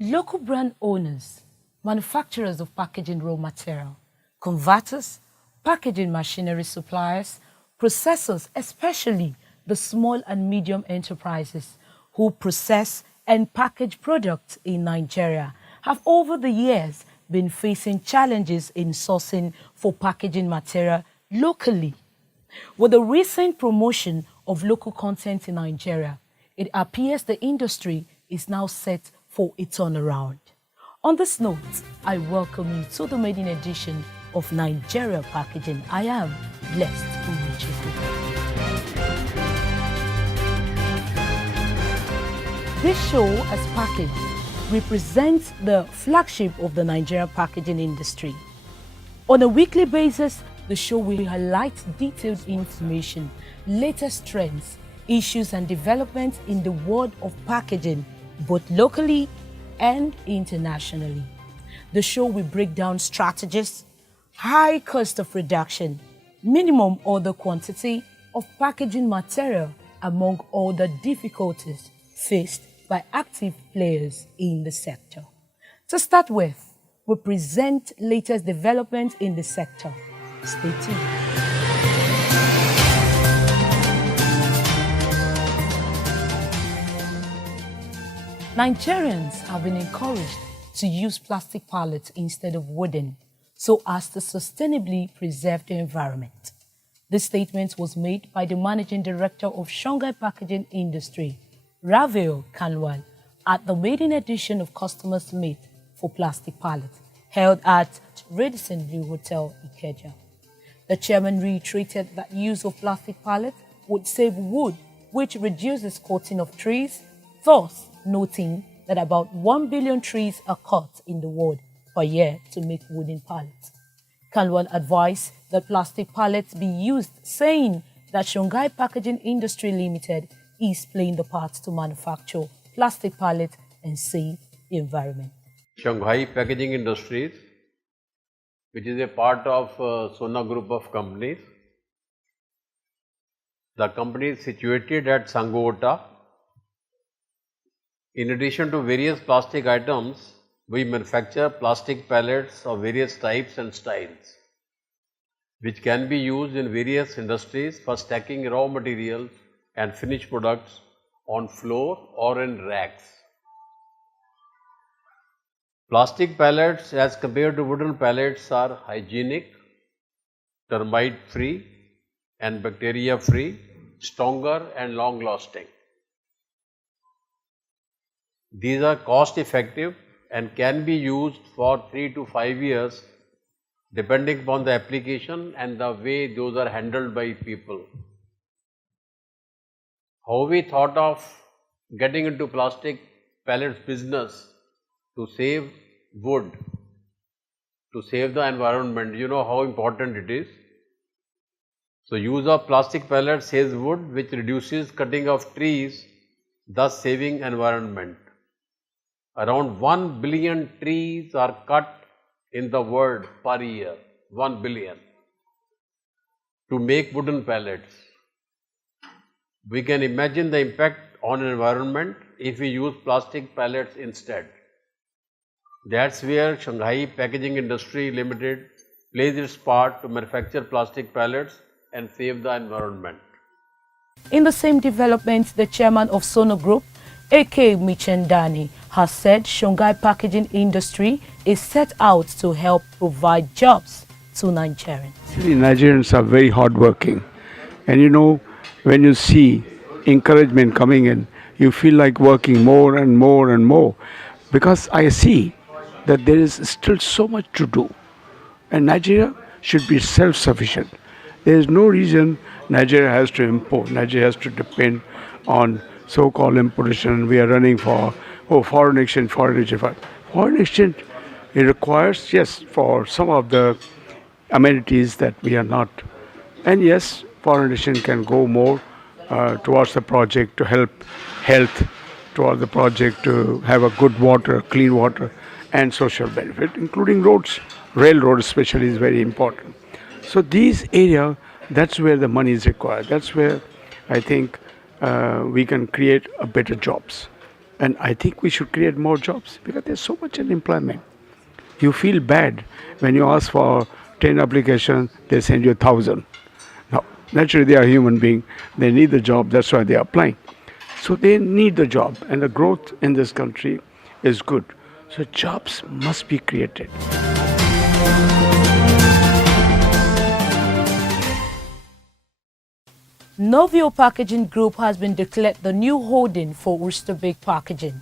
Local brand owners, manufacturers of packaging raw material, converters, packaging machinery suppliers, processors, especially the small and medium enterprises who process and package products in Nigeria, have over the years been facing challenges in sourcing for packaging material locally. With the recent promotion of local content in Nigeria, it appears the industry is now set for a turnaround. On this note, I welcome you to the maiden edition of Nigeria Packaging. I am blessed Umechiku. This show, as packaged, represents the flagship of the Nigeria packaging industry. On a weekly basis, the show will highlight detailed information, latest trends, issues and developments in the world of packaging, both locally and internationally. The show will break down strategies, high cost of production, minimum order quantity of packaging material, among other difficulties faced by active players in the sector. To start with, we present latest developments in the sector. Stay tuned. Nigerians have been encouraged to use plastic pallets instead of wooden so as to sustainably preserve the environment. This statement was made by the Managing Director of Shanghai Packaging Industry, Ravel Kanwal, at the maiden edition of Customers Meet for Plastic Pallets, held at Radisson Blue Hotel, Ikeja. The chairman reiterated that use of plastic pallets would save wood, which reduces cutting of trees, thus noting that about 1 billion trees are cut in the world per year to make wooden pallets. Kanwal advised that plastic pallets be used, saying that Shanghai Packaging Industry Limited is playing the part to manufacture plastic pallets and save the environment. Shanghai Packaging Industries, which is a part of Sona Group of companies. The company is situated at Sangota. In addition to various plastic items, we manufacture plastic pallets of various types and styles, which can be used in various industries for stacking raw materials and finished products on floor or in racks. Plastic pallets, as compared to wooden pallets, are hygienic, termite-free and bacteria-free, stronger and long-lasting. These are cost-effective and can be used for 3 to 5 years, depending upon the application and the way those are handled by people. How we thought of getting into plastic pallets business to save wood, to save the environment. You know how important it is. So use of plastic pallets saves wood, which reduces cutting of trees, thus saving environment. Around 1 billion trees are cut in the world per year, 1 billion, to make wooden pallets. We can imagine the impact on environment if we use plastic pallets instead. That's where Shanghai Packaging Industry Limited plays its part to manufacture plastic pallets and save the environment. In the same development, the chairman of Sono Group, A.K. Michendani, has said Shanghai Packaging Industry is set out to help provide jobs to Nigerians. Actually, Nigerians are very hardworking, and you know, when you see encouragement coming in, you feel like working more and more and more, because I see that there is still so much to do, and Nigeria should be self-sufficient. There is no reason Nigeria has to import. Nigeria has to depend on so-called importation. We are running for foreign exchange. Foreign exchange, it requires, yes, for some of the amenities that we are not. And yes, foreign exchange can go more towards the project to help health, towards the project to have a good water, clean water, and social benefit, including roads. Railroad especially is very important. So these areas, that's where the money is required. That's where I think we can create a better jobs. And I think we should create more jobs because there's so much unemployment. You feel bad when you ask for 10 applications, they send you 1,000. Now, naturally, they are human beings. They need the job. That's why they are applying. So they need the job. And the growth in this country is good. So jobs must be created. Novio Packaging Group has been declared the new holding for Ulsterbake Packaging,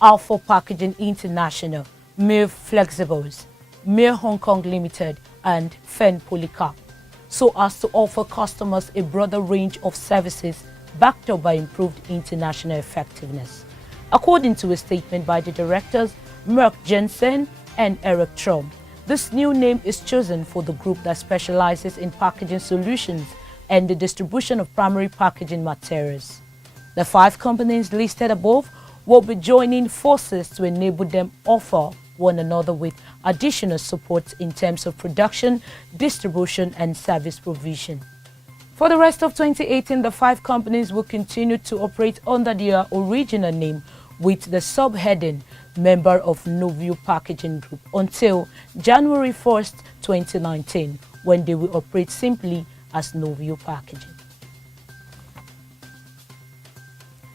Alpha Packaging International, Mir Flexibles, Mir Hong Kong Limited, and Fen Polycarp, so as to offer customers a broader range of services backed up by improved international effectiveness. According to a statement by the directors, Merck Jensen and Eric Trom, this new name is chosen for the group that specializes in packaging solutions and the distribution of primary packaging materials. The 5 companies listed above will be joining forces to enable them offer one another with additional support in terms of production, distribution, and service provision. For the rest of 2018, the 5 companies will continue to operate under their original name with the subheading member of Novio Packaging Group until January 1st, 2019, when they will operate simply as Novio Packaging.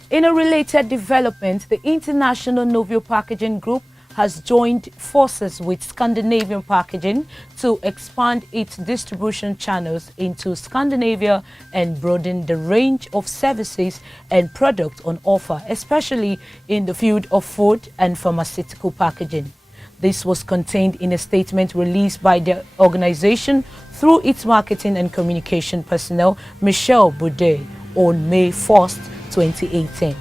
In a related development, the international Novio Packaging Group has joined forces with Scandinavian Packaging to expand its distribution channels into Scandinavia and broaden the range of services and products on offer, especially in the field of food and pharmaceutical packaging. This was contained in a statement released by the organization through its marketing and communication personnel, Michelle Boudet, on May 1st, 2018.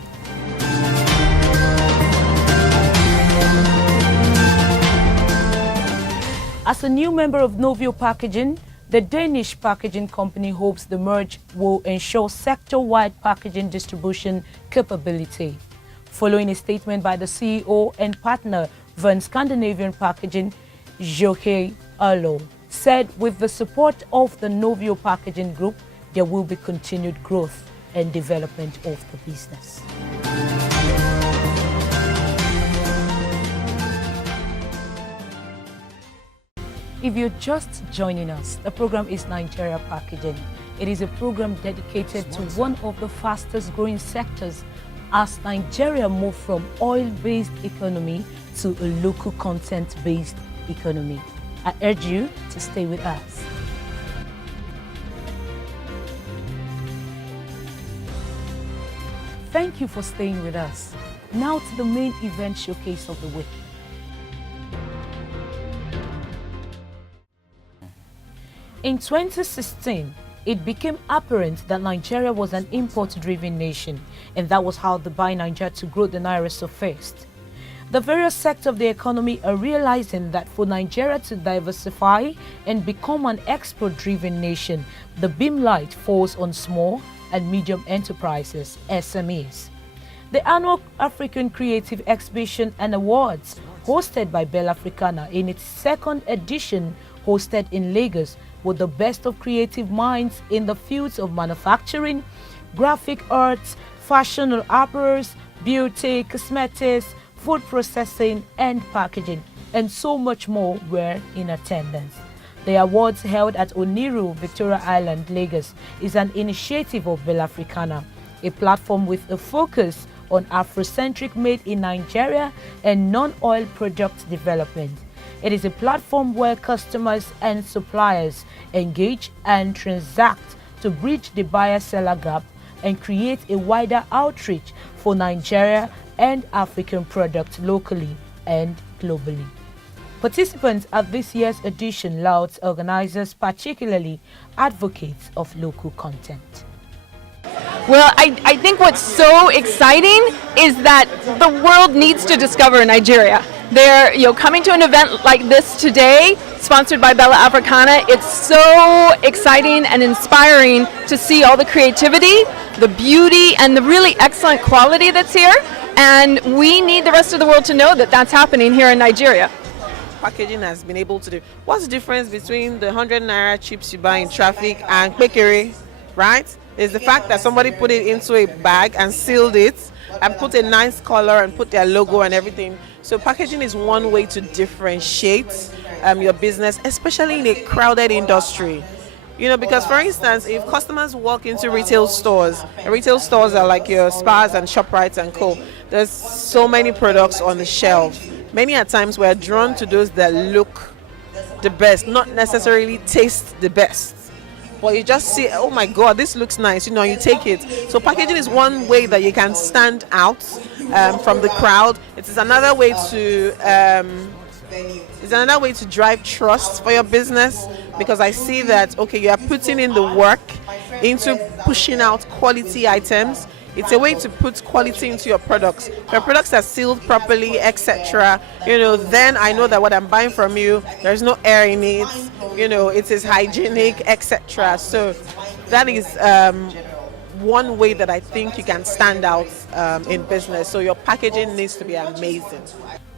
As a new member of Novio Packaging, the Danish packaging company hopes the merge will ensure sector-wide packaging distribution capability. Following a statement by the CEO and partner Van Scandinavian Packaging, Joachim Arlo, said with the support of the Novio Packaging Group, there will be continued growth and development of the business. If you're just joining us, the program is Nigeria Packaging. It is a program dedicated to one of the fastest growing sectors as Nigeria moved from oil-based economy to a local content-based economy. I urge you to stay with us. Thank you for staying with us. Now to the main event showcase of the week. In 2016, it became apparent that Nigeria was an import-driven nation, and that was how the Buy Nigeria to Grow the Naira surfaced. The various sectors of the economy are realizing that for Nigeria to diversify and become an export-driven nation, the beam light falls on small and medium enterprises, SMEs. The annual African Creative Exhibition and Awards, hosted by Bella Africana in its 2nd edition, hosted in Lagos, with the best of creative minds in the fields of manufacturing, graphic arts, fashion or apparels, beauty, cosmetics, food processing and packaging, and so much more were in attendance. The awards held at Oniru, Victoria Island, Lagos, is an initiative of Bella Africana, a platform with a focus on Afrocentric made in Nigeria and non-oil product development. It is a platform where customers and suppliers engage and transact to bridge the buyer-seller gap and create a wider outreach for Nigeria and African products locally and globally. Participants at this year's edition laud organizers, particularly advocates of local content. Well, I think what's so exciting is that the world needs to discover Nigeria. They're coming to an event like this today, sponsored by Bella Africana. It's so exciting and inspiring to see all the creativity, the beauty, and the really excellent quality that's here. And we need the rest of the world to know that that's happening here in Nigeria. Packaging has been able to do. What's the difference between the 100 naira chips you buy in traffic and Kwekere, right? Is the fact that somebody put it into a bag and sealed it and put a nice color and put their logo and everything. So packaging is one way to differentiate your business, especially in a crowded industry. Because for instance, if customers walk into retail stores, and retail stores are like your Spars and ShopRites and co. There's so many products on the shelf. Many at times we're drawn to those that look the best, not necessarily taste the best. But you just see, oh my God, this looks nice, you take it. So packaging is one way that you can stand out from the crowd. It is another way to drive trust for your business, because I see that, okay, you are putting in the work into pushing out quality items. It's a way to put quality into your products. If your products are sealed properly, etc., then I know that what I'm buying from you, there's no air in it, it is hygienic, etc. So that is one way that I think you can stand out in business. So your packaging needs to be amazing.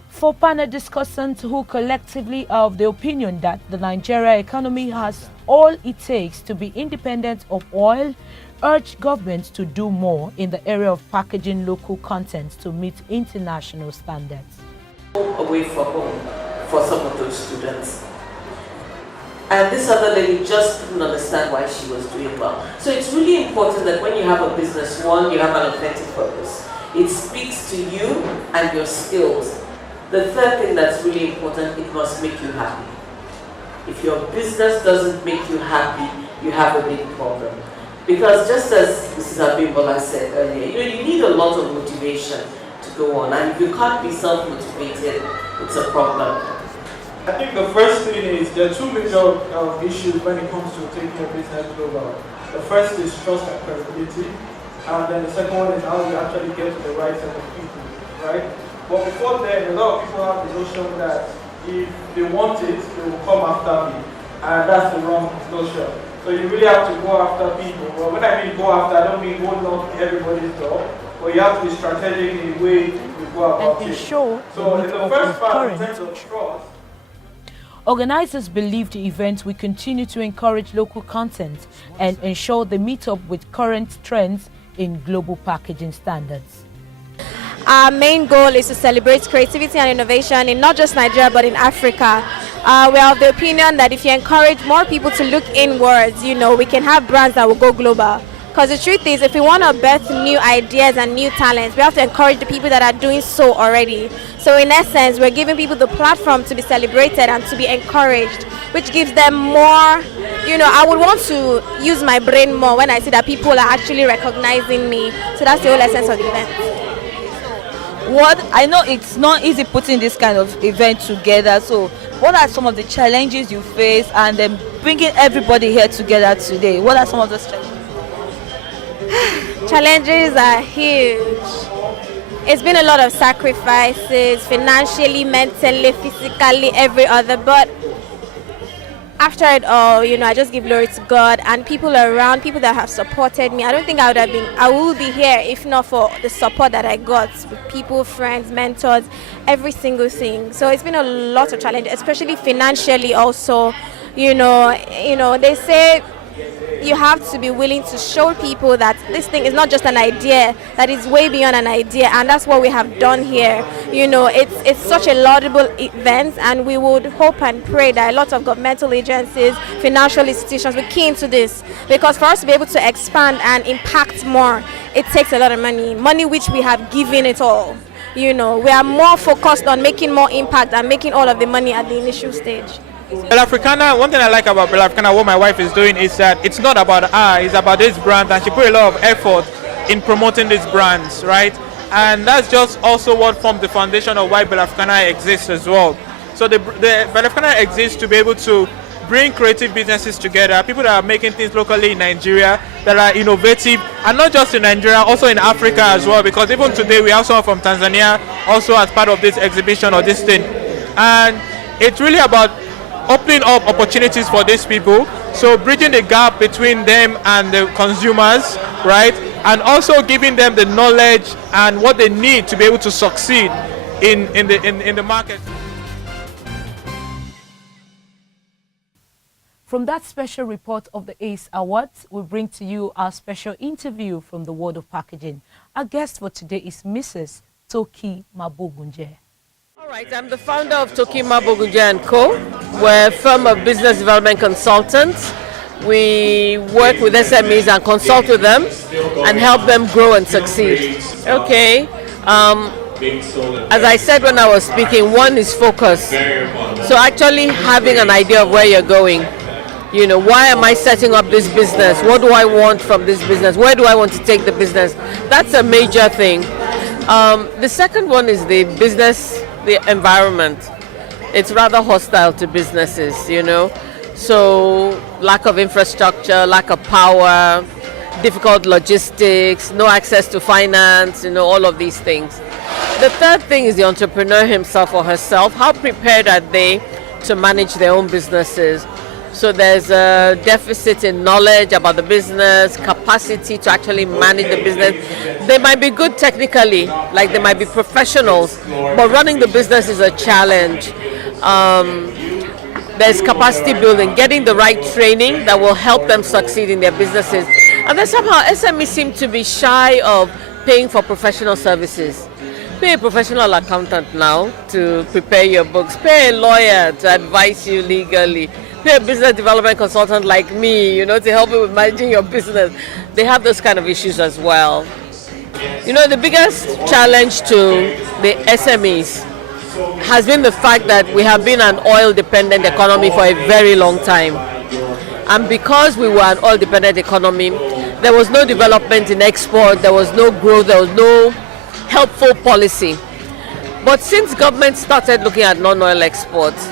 For panel discussants who collectively are of the opinion that the Nigeria economy has all it takes to be independent of oil, urge governments to do more in the area of packaging local content to meet international standards. Away from home for some of those students. And this other lady just didn't understand why she was doing well. So it's really important that when you have a business, one, you have an authentic purpose. It speaks to you and your skills. The third thing that's really important, it must make you happy. If your business doesn't make you happy, you have a big problem. Because just as Mrs. Abimbola said earlier, you need a lot of motivation to go on. And if you can't be self-motivated, it's a problem. I think the first thing is there are two major issues when it comes to taking a business global. The first is trust and credibility. And then the second one is how you actually get to the right set of people, right? But before then, a lot of people have the notion that if they want it, they will come after me. And that's the wrong notion. So you really have to go after people. Well, when I mean go after, I don't mean go knock everybody's door. But you have to be strategic in the way you go about it. So in the first part, in terms of trust, organizers believe the event will continue to encourage local content and ensure they meet up with current trends in global packaging standards. Our main goal is to celebrate creativity and innovation in not just Nigeria but in Africa. We are of the opinion that if you encourage more people to look inwards, we can have brands that will go global. Because the truth is, if we want to birth new ideas and new talents, we have to encourage the people that are doing so already. So in essence, we're giving people the platform to be celebrated and to be encouraged, which gives them more, I would want to use my brain more when I see that people are actually recognizing me. So that's the whole essence of the event. What I know, it's not easy putting this kind of event together. So what are some of the challenges you face, and then bringing everybody here together today? What are some of those challenges? Challenges are huge. It's been a lot of sacrifices, financially, mentally, physically, every other. But after it all, I just give glory to God and people around, people that have supported me. I don't think I will be here if not for the support that I got with people, friends, mentors, every single thing. So it's been a lot of challenges, especially financially also. They say you have to be willing to show people that this thing is not just an idea, that is way beyond an idea, and that's what we have done here. It's such a laudable event, and we would hope and pray that a lot of governmental agencies, financial institutions will key into this, because for us to be able to expand and impact more, it takes a lot of money which we have given it all. We are more focused on making more impact and making all of the money at the initial stage. Bella Africana, one thing I like about Bella Africana, what my wife is doing, is that it's not about her, it's about this brand, and she put a lot of effort in promoting these brands, right? And that's just also what forms the foundation of why Bella Africana exists as well. So the Bella Africana exists to be able to bring creative businesses together, people that are making things locally in Nigeria, that are innovative, and not just in Nigeria, also in Africa as well, because even today we have someone from Tanzania also as part of this exhibition or this thing. And it's really about opening up opportunities for these people, so bridging the gap between them and the consumers, right? And also giving them the knowledge and what they need to be able to succeed in the market. From that special report of the ACE Awards, we bring to you our special interview from the world of packaging. Our guest for today is Mrs. Toki Mabogunje. All right, I'm the founder of Toki Mabogunje & Co. We're a firm of business development consultants. We work with SMEs and consult with them and help them grow and succeed. Okay. As I said when I was speaking, one is focus. So actually having an idea of where you're going. You know, why am I setting up this business? What do I want from this business? Where do I want to take the business? That's a major thing. The second one is the business, the environment. It's rather hostile to businesses, you know. So lack of infrastructure, lack of power, difficult logistics, no access to finance, you know, all of these things. The third thing is the entrepreneur himself or herself. How prepared are they to manage their own businesses? So there's a deficit in knowledge about the business, capacity to actually manage the business. They might be good technically, like they might be professionals, but running the business is a challenge. There's capacity building, getting the right training that will help them succeed in their businesses. And then somehow SMEs seem to be shy of paying for professional services. Pay a professional accountant now to prepare your books. Pay a lawyer to advise you legally. Pay a business development consultant like me, you know, to help you with managing your business. They have those kind of issues as well. You know, the biggest challenge to the SMEs has been the fact that we have been an oil-dependent economy for a very long time. And because we were an oil-dependent economy, there was no development in export, there was no growth, there was no helpful policy. But since government started looking at non-oil exports,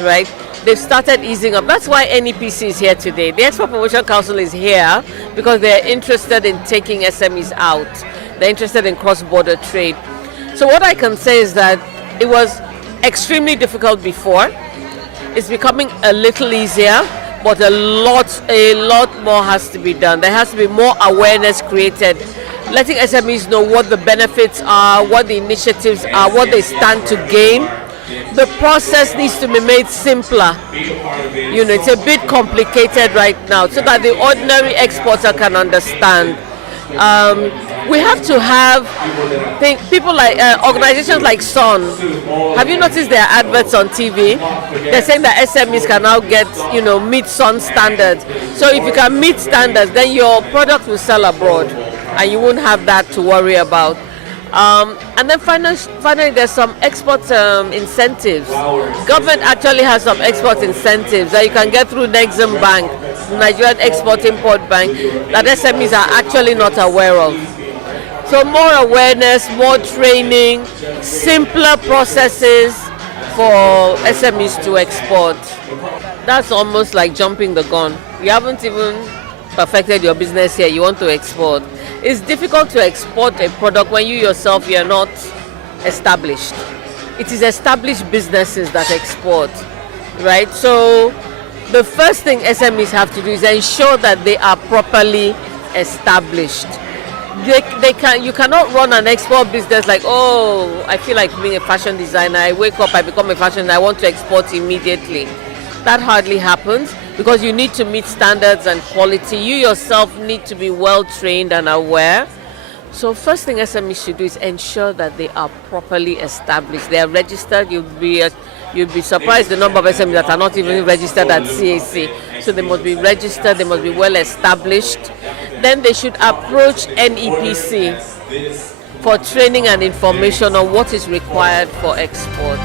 right, they've started easing up. That's why NEPC is here today. The Export Promotion Council is here because they're interested in taking SMEs out. They're interested in cross-border trade. So what I can say is that it was extremely difficult before. It's becoming a little easier, but a lot more has to be done. There has to be more awareness created, letting SMEs know what the benefits are, what the initiatives are, what they stand to gain. The process needs to be made simpler. You know, it's a bit complicated right now, so that the ordinary exporter can understand. We have to have people like organizations like Sun. Have you noticed their adverts on TV? They're saying that SMEs can now get, you know, meet Sun standards. So if you can meet standards, then your product will sell abroad, and you won't have that to worry about. And then finally, there's some export incentives. Government actually has some export incentives that you can get through Nexim Bank, Nigerian Export-Import Bank, that SMEs are actually not aware of. So more awareness, more training, simpler processes for SMEs to export. That's almost like jumping the gun. You haven't even perfected your business here, you want to export. It's difficult to export a product when you yourself, you're not established. It is established businesses that export, right? So the first thing SMEs have to do is ensure that they are properly established. You cannot run an export business like, oh, I feel like being a fashion designer. I wake up, I become a fashion designer, I want to export immediately. That hardly happens because you need to meet standards and quality. You yourself need to be well trained and aware. So first thing SMEs should do is ensure that they are properly established. They are registered. You'll be surprised the number of SMEs that are not even registered at CAC. So they must be registered, they must be well established. Then they should approach NEPC for training and information on what is required for export.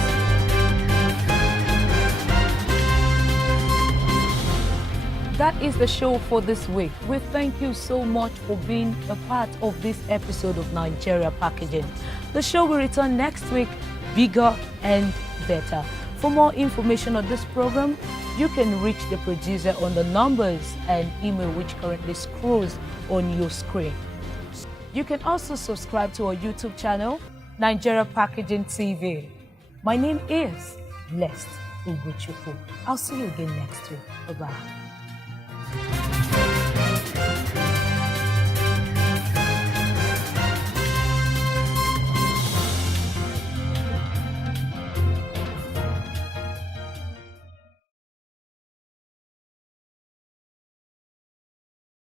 That is the show for this week. We thank you so much for being a part of this episode of Nigeria Packaging. The show will return next week, bigger and better. For more information on this program, you can reach the producer on the numbers and email which currently scrolls on your screen. You can also subscribe to our YouTube channel, Nigeria Packaging TV. My name is Blessed Ugochukwu. I'll see you again next week. Bye-bye.